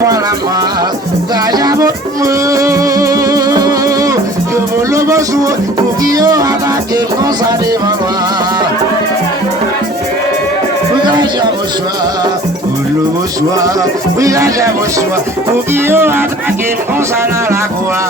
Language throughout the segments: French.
Walama, Gajabo, Yobolobosu, Ukio, Atake, Kosade, Mama. Gajabosua, Ulubosua, Gajabosua, Ukio, Atake, Kosana, Lagoa.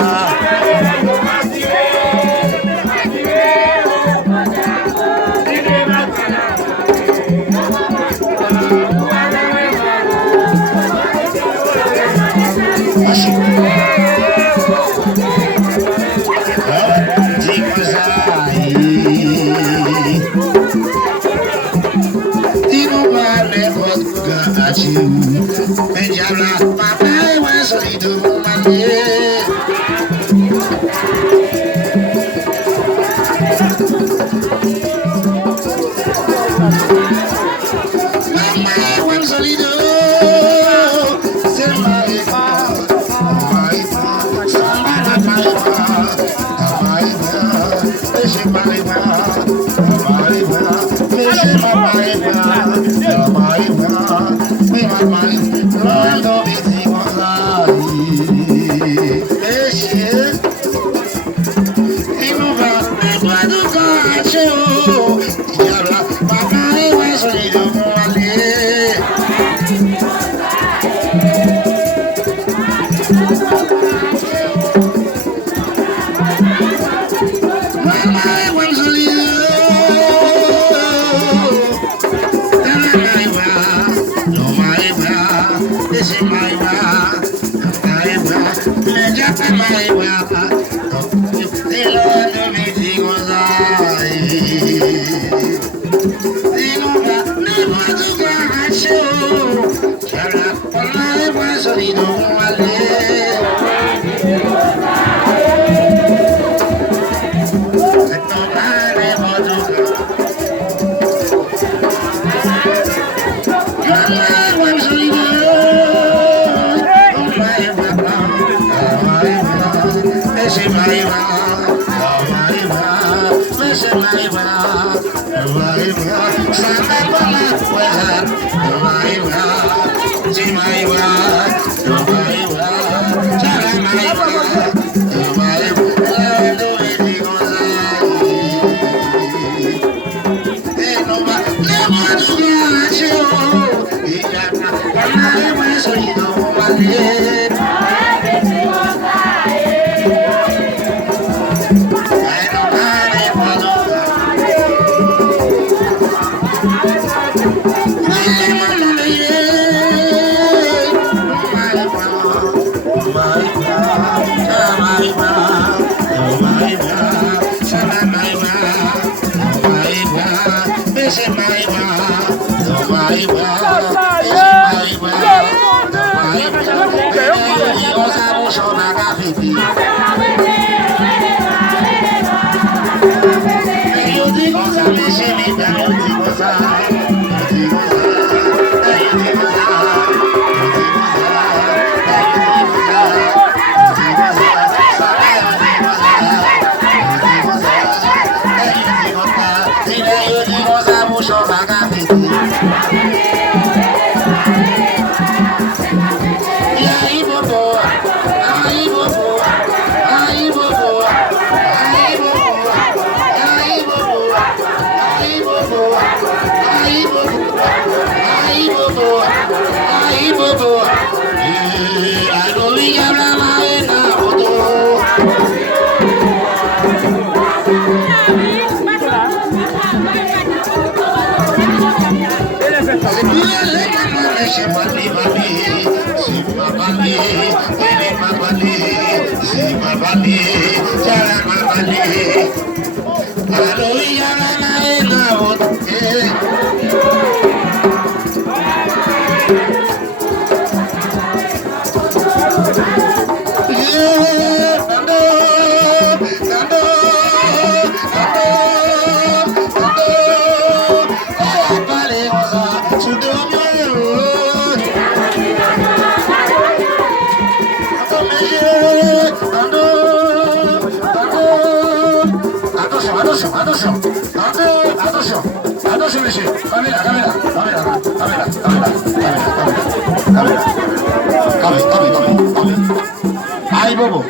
Aïe bobo.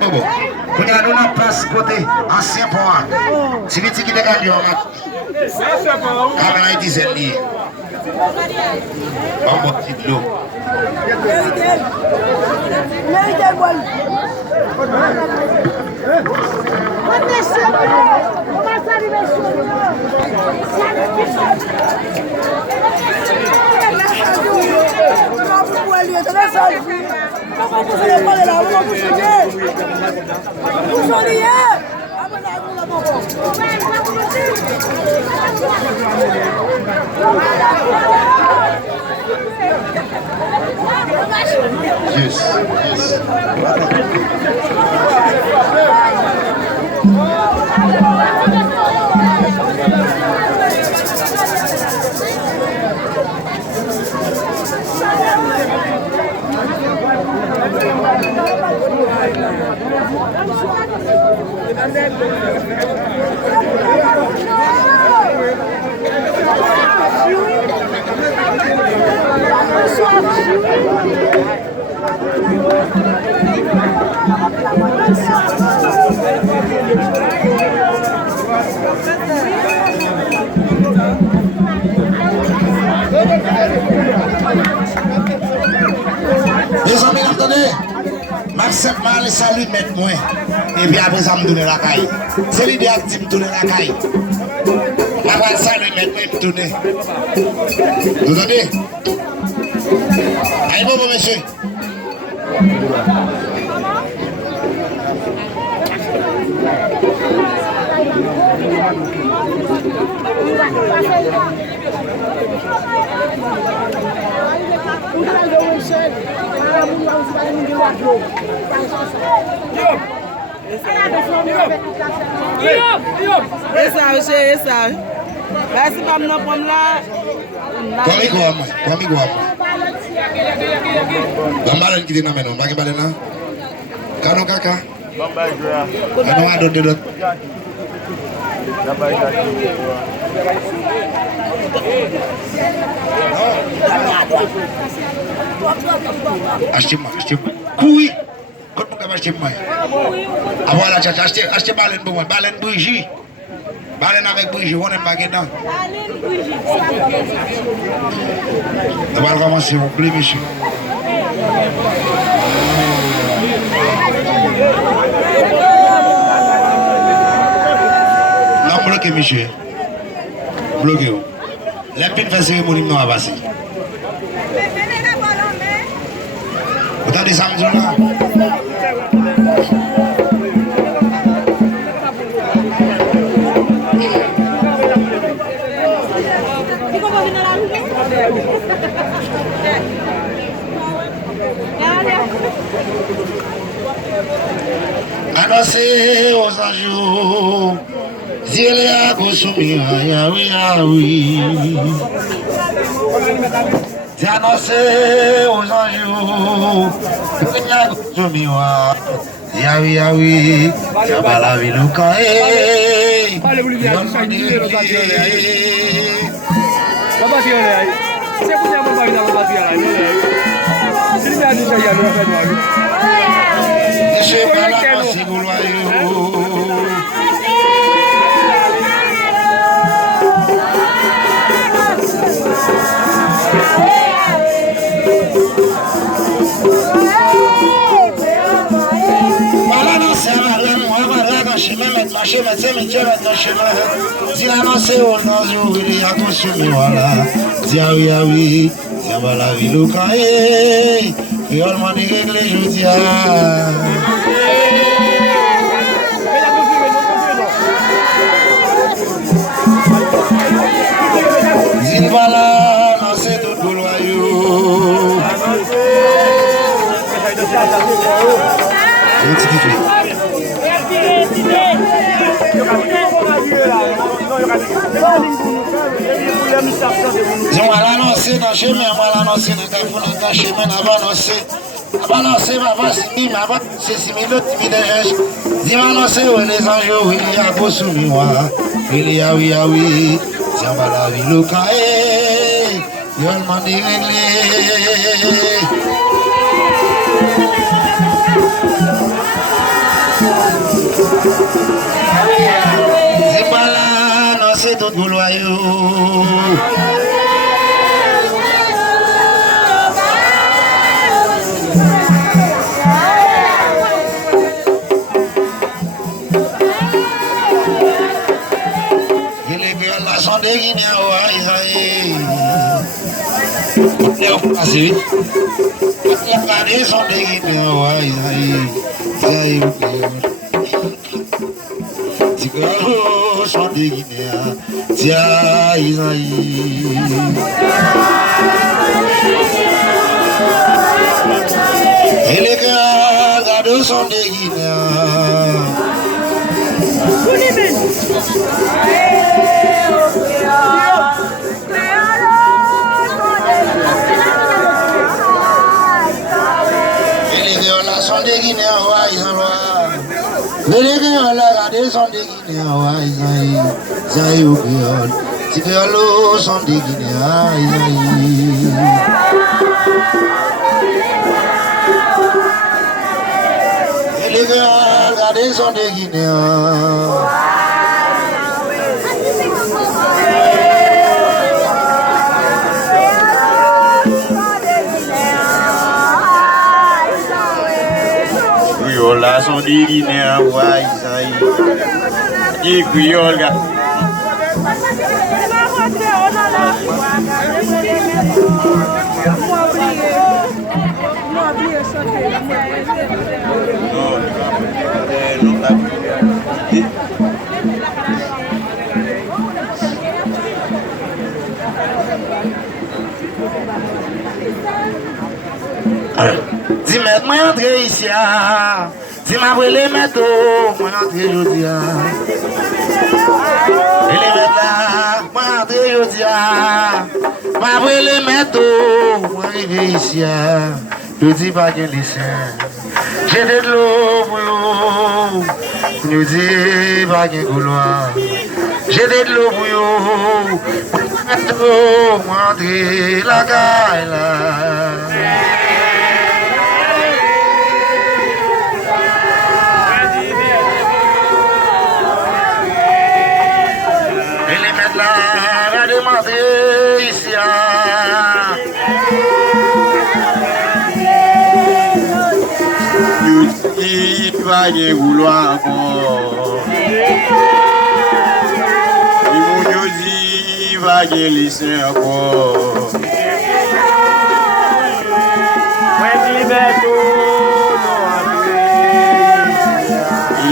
Bobo. Quand il y a une place côté ancien point, si vite qui dégage, on va. Caméra est dizaine liée. Bon, petite l'eau. Yes. Les amis, attendez. M'accepte mal et salut mettre moi. Et puis après ça me donne la caille. C'est l'idéal qui me donne la caille. Après ça salut mettre moi et me tourner. Vous entendez? Allez bon monsieur. Esa. Basi pa mna pom la. Kwami gwa. Gambalan kita na menon, bagi balen na. Kano kaka? Ano nga doon dito? Ashima. Kui. Kot mo ka ashima. Awala chacha acheter balen bon, balen bougie. Balen avec bougie, on aime pas dedans. On va commencer, on plie monsieur. Non, bloquez monsieur. Bloquez. La pine fait cérémonie non avancée. Vous entendez ça, monsieur là? Annoncez aux anges, Dieu a consommé, oui. Annoncez aux anges, Dieu a consommé, oui. La vie nous caille. Monsieur Bala, si vous loyaux. Voilà, non, c'est un chemin, mettre ma chemin, mettre chemin. Si l'annoncer au nom, il y a consumé, voilà. Dis oui, tiens, voilà, il ou caille. Et on m'a dit régler, je dis Zilvala, non c'est tout pour loyaux. On va l'annoncer dans le chemin, on va l'annoncer dans le chemin, on va l'annoncer. Balancer ma voix, c'est 6 minutes, dis balancer les anges, il y a beau soumis, il y a oui, tiens, la vie, le cahier, Yo le mandi réglé. C'est pas là, non, c'est tout gouloyou. Sont des Guinéens, sont des Guinéens, sont des Guinéens, tiens, et les gars, sont des Guinéens. Sont des Guinéens, les Guinéens, regardez, sont des Guinéens, Isaïe ou créole. Si créole sont des Guinéens, Isaïe. Les Guinéens, regardez, sont des Guinéens. Là sont des Guinéens, ouais, Isaïe. Des Creoles, gars. Dis-moi, moi entrer ici, si ma brûlé métaux, moi entrer aujourd'hui. Et les mettre là, moi entrer aujourd'hui. Ma brûlé métaux, moi arriver ici. Je dis pas que les saints. J'ai de l'eau pour vous. Je dis pas que couloir. J'ai de l'eau pour vous. Métaux, moi entrer la caille là. Ici, il va y vouloir encore. Il va y laisser encore.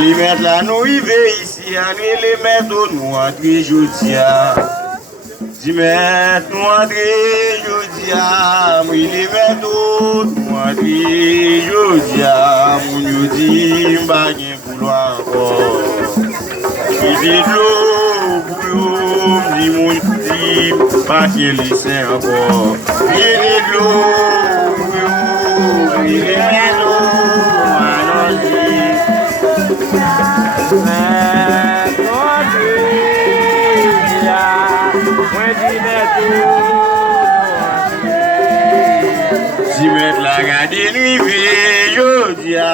Il met là, nous vivons ici, il les met au noir, aujourd'hui. Dimet nous entrer jodia, moi il met tout nous entrer jodia, mon nous dit pas gain vouloir encore. Il dit l'eau pour dit mon dit pas qu'il laisse encore. Il dit l'eau pour il met l'eau alors si mettre la garde nuit jodia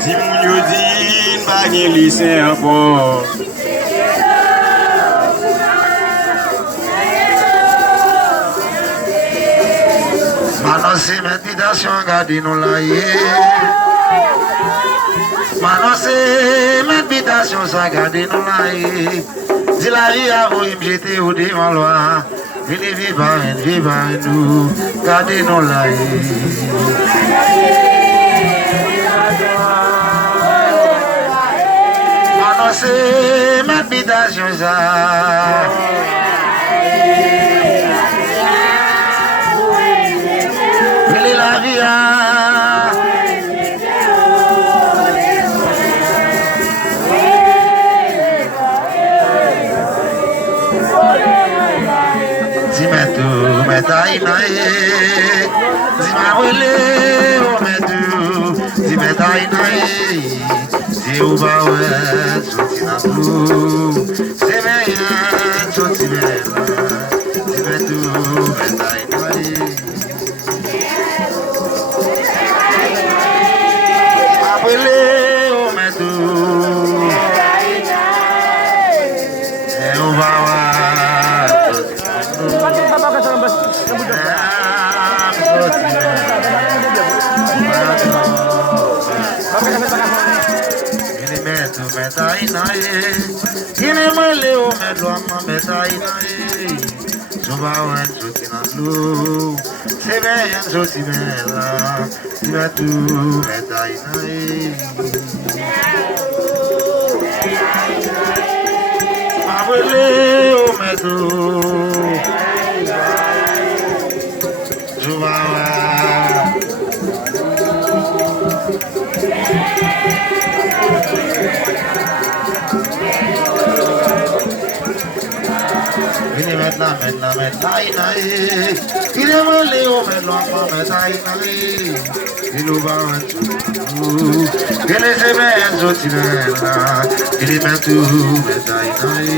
si mon yodi pas gain lycée encore maintenant c'est méditation, regardez-nous là. Maintenant c'est méditation, ça regardez-nous là. Si la vie a voulu me jeter au devant loi, venez vivre nous, regardez-nous là. Maintenant c'est méditation, ça. La vie dis-moi tout, mais t'as inaïe. Dis-moi brûlé, oh mais tout. Si ou ba ouais, sorti na tout. C'est bien, sorti bien. C'est tout, bataille noyé. Apelé au métou. Si ou ba ouais, sorti na Gine male o medlo amma meta inae Soba wen sotina lu Sebe yen sotimela Siba tu meta inae Mawele o medlo Soba wen Meta inae Gine male o medlo amma meta inae Gine ba wen sotina Gine sebe yen sotimela Gine metu meta inae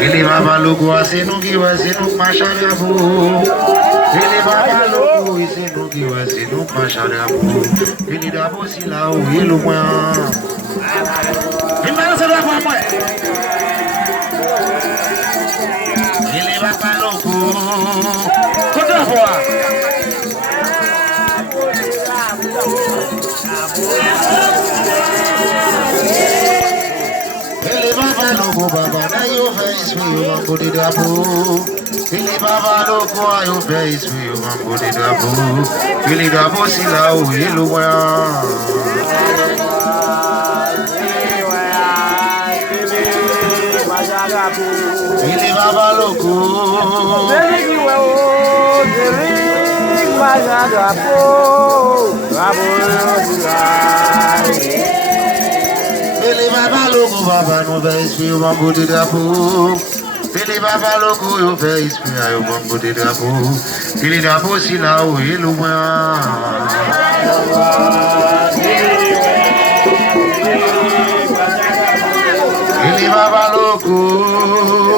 Ele baba louco, assim não que vai ser no macharabo. Ele baba louco, assim não que vai ser no macharabo. Ele dá bolsa lá o hilo mãe. Ele baba louco, conta boa. Baba, now your face for you, I'm put it up. Billy Baba, look why your face for you, I'm put it up. Billy Dabo, see now, you Billy Baba, look. Billy Baba logo baba no face we want put it up. Billy Baba logo your face we I want put it up. Billy Dabo si la o ilu Billy Baba logo